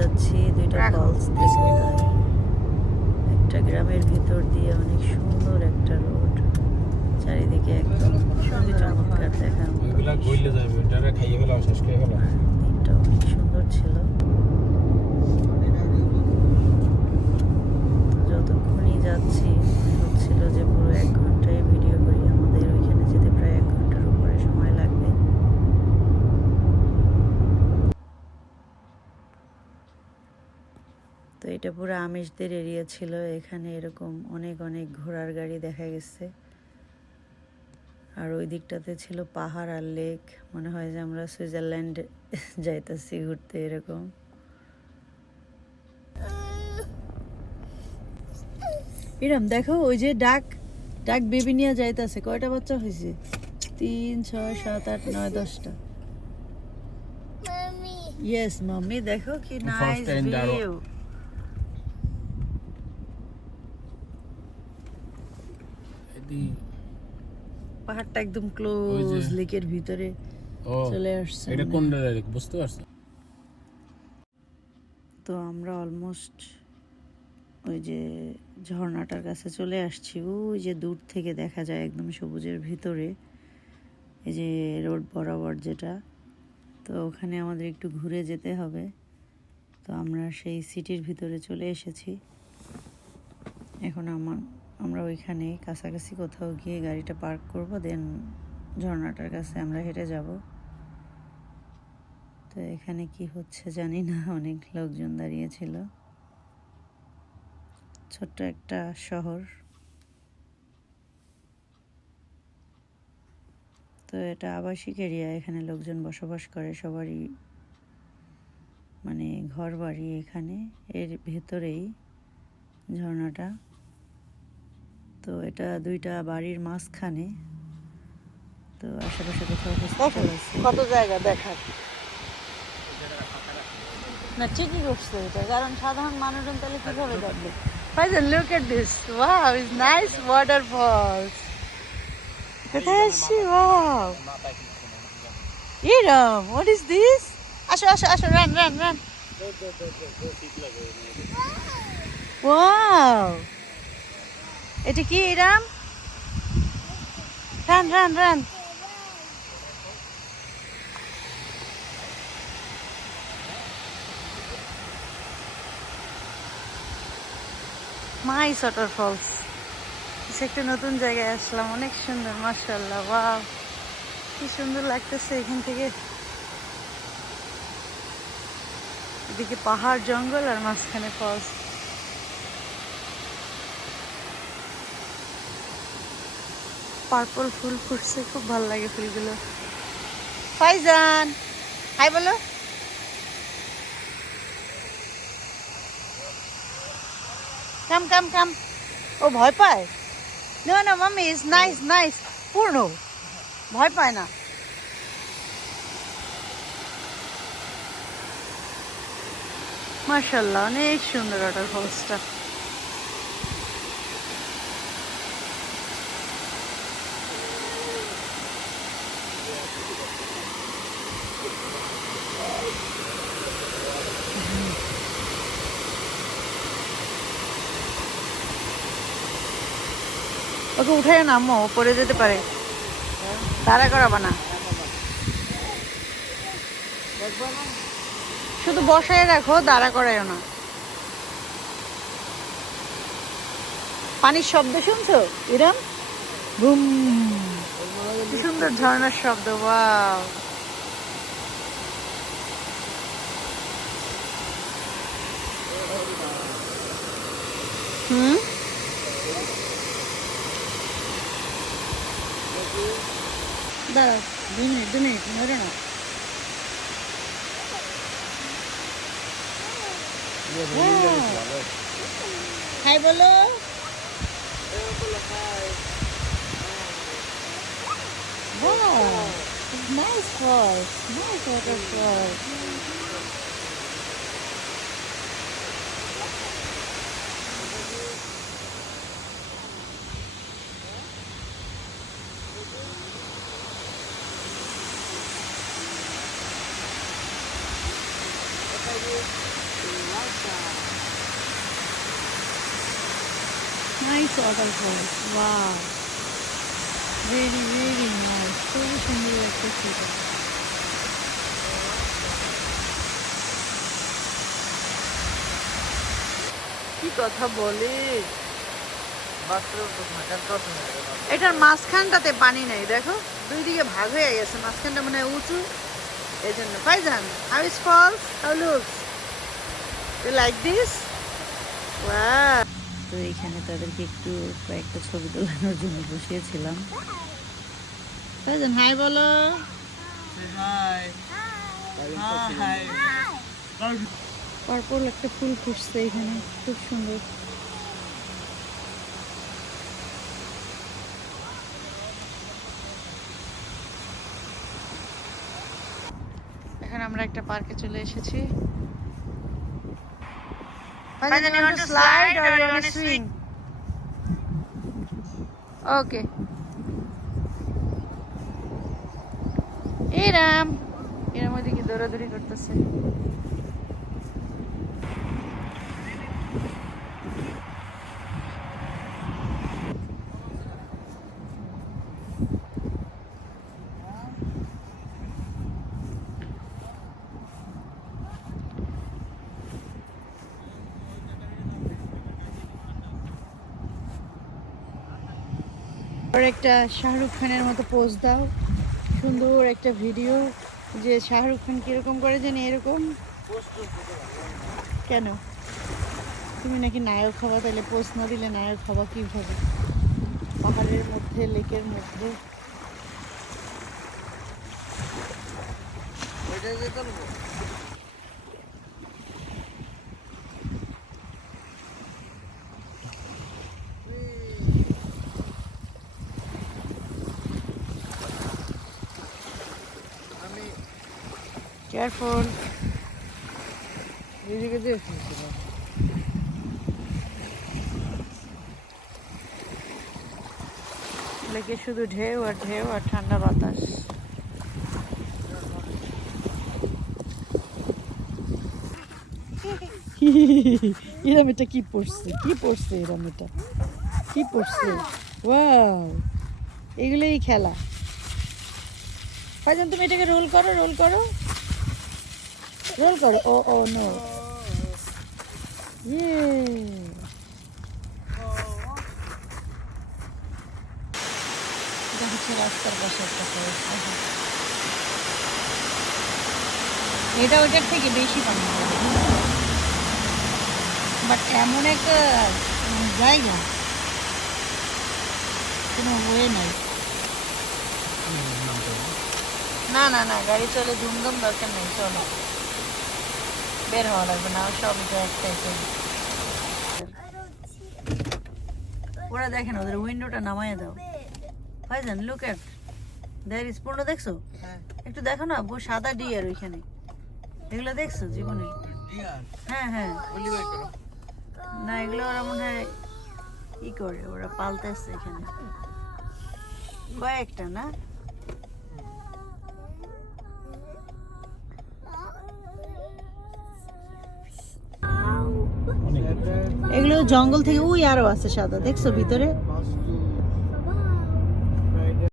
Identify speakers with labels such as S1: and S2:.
S1: যাচ্ছি দুইটা ফলস দেখতে পাই। একটা গ্রামের ভিতর দিয়ে অনেক সুন্দর একটা রোড। চারিদিকে একদম খুবই চমৎকার দেখার মতো
S2: ওইগুলা গইলে যাবে ওটারে খাইয়ে ফেলা শেষ করে ফেলা
S1: দিনটা অনেক সুন্দর ছিল যতক্ষণই যাচ্ছি মনে হচ্ছিল যে পুরো এক ঘন্টায় ভিডিও করি আমাদের ওইখানে যেতে প্রায় এক ঘণ্টার উপরে সময় লাগবে তো এটা পুরো আমিষদের এরিয়া ছিল। এখানে এরকম অনেক অনেক ঘোড়ার গাড়ি দেখা গেছে। আর ওই দিকটাতে ছিল পাহাড় আর লেক। মনে হয় যে আমরা সুইজারল্যান্ড যাইতেছি ঘুরতে এরকম। ইরাম দেখো ওই যে ডাক ডাক বেবি নিয়ে যাইতেছে। কয়টা বাচ্চা হয়েছে তিন ছয় সাত আট নয় দশটা। ইয়েস মাম্মি দেখো কি নাইস ভিউ পাহাড়টা একদম ক্লোজ লেকের ভিতরে চলে আসছে
S2: এটা
S1: মানে।
S2: কোন ডাইরেক্ট বুঝতে পারছ।
S1: তো আমরা অলমোস্ট ওই যে ঝর্ণাটার কাছে চলে আসছি। ওই যে দূর থেকে দেখা যায় একদম সবুজের ভিতরে। এই যে রোড বরাবর যেটা। তো ওখানে আমাদের একটু ঘুরে যেতে হবে। তো আমরা সেই সিটির ভিতরে চলে এসেছি। এখন আমার আমরা ওইখানে কাছাকাছি কোথাও গিয়ে গাড়িটা পার্ক করব দেন ঝর্ণাটার কাছে আমরা হেঁটে যাব। তো এখানে কি হচ্ছে জানি না, অনেক লোকজন দাঁড়িয়েছিল। ছোট্ট একটা শহর। তো এটা আবাসিক এরিয়া, এখানে লোকজন বসবাস করে, সবারই মানে ঘর বাড়ি এখানে, এর ভেতরেই ঝর্ণাটা। তো এটা দুইটা বাড়ির মাঝখানে তো আশেপাশে কোথাও
S3: কত জায়গা দেখার
S1: না ঠিকই করছে এটা কারণ সাধারণ মানুষজন তাহলে কীভাবে দেখবে
S3: Faisal, look at this. Wow, it's nice waterfalls. কোথায় আসছি wow. Iram, what is this? আসো আসো আসো রান রান রান Wow. এটা কি ইরাম রান রান রান। মাই সটার ফলস একটা নতুন জায়গায় আসলাম, অনেক সুন্দর মার্শাল্লাহ ওয়াও কি সুন্দর লাগতেছে এখান থেকে। এদিকে পাহাড় জঙ্গল আর মাঝখানে ফলস পার্পল ফুল ফুটছে, খুব ভালো লাগে ফুলগুলো। ফাইজান, হাই বলো। কাম কাম কাম। ও ভয় পায়? না না, মাম্মি ইজ নাইস নাইস পূর্ণ। ভয় পায় না। মার্শাল্লাহ অনেক সুন্দর ওটার ফলসটা ওকে উঠে নামো পড়ে যেতে পারে। দাঁড়া করাবো না। শুধু বসায় রাখো, দাঁড়া করাইও না। পানির শব্দ শুনছো? ইরাম বুম কি সুন্দর ঝর্ণার শব্দ ওয়াও হুম দাঁড়াও দুই মিনিট দুই মিনিট নড়ে না হাই বলো। Wow. Nice voice. Nice little voice. Nice other voice. Wow. Really, really nice. খুবই সুন্দর একটা ছিল কি কথা বলে? এটার মাঝখানটাতে পানি নেই দেখো। দুই দিকে ভাগ হয়ে গেছে মাঝখানটা মানে উঁচু। এই জন্য পাইজান how is falls how looks you like this
S1: তো এখানে তাদেরকে একটু কয়েকটা ছবি তোলানোর জন্য বসিয়েছিলাম।
S3: পাইজান হাই বলো পার্পল একটা ফুল ফুটছে এখানে খুব সুন্দর। এখন আমরা একটা পার্কে চলে এসেছি। Then you want to slide or you want to swing? Okay. এরাম। এরাম ওইদিকে দৌড়াদৌড়ি করতেছে। একটা শাহরুখ খানের মতো পোজ দাও। সুন্দর একটা ভিডিও যে শাহরুখ খান কীরকম করে যেন এরকম? কেন? তুমি নাকি নায়ক হবা, তাহলে পোস্ট না দিলে নায়ক হবা কীভাবে? পাহাড়ের মধ্যে, লেকের মধ্যে। কেয়ারফুল লেকে শুধু ঢেউ আর ঢেউ আর ঠান্ডা বাতাস। এরম এটা কি পড়ছে কি পড়ছে এরম এটা কি পড়ছে ওয়াও! এগুলোই খেলা। ফাইজান, তুমি এটাকে রোল করো রোল করো। রোল করো ও ও নো রাস্তার পাশে একটা এটা ওইটার থেকে বেশি পানি বাট এমন একটা জায়গা কোনো ওয়ে নাই। না না না গাড়ি চলে ধুমধুম দরকার নেই চলো। বের হওয়া লাগবে না সব একটাই ওরা দেখেন ওদের উইন্ডোটা নামায় দাও। ভাইজান লুক এট দেয়ার ইজ পূর্ণ দেখছ? একটু দেখো না বউ সাদা ডিয়ার ওইখানে। এগুলো দেখছ জীবনে? হ্যাঁ হ্যাঁ। না এগুলো ওরা মনে হয় ই করে ওরা পালতেছে এখানে। কয়েকটা না? এগুলো জঙ্গল থেকে ওই আরও আছে সাদা দেখছ ভিতরে?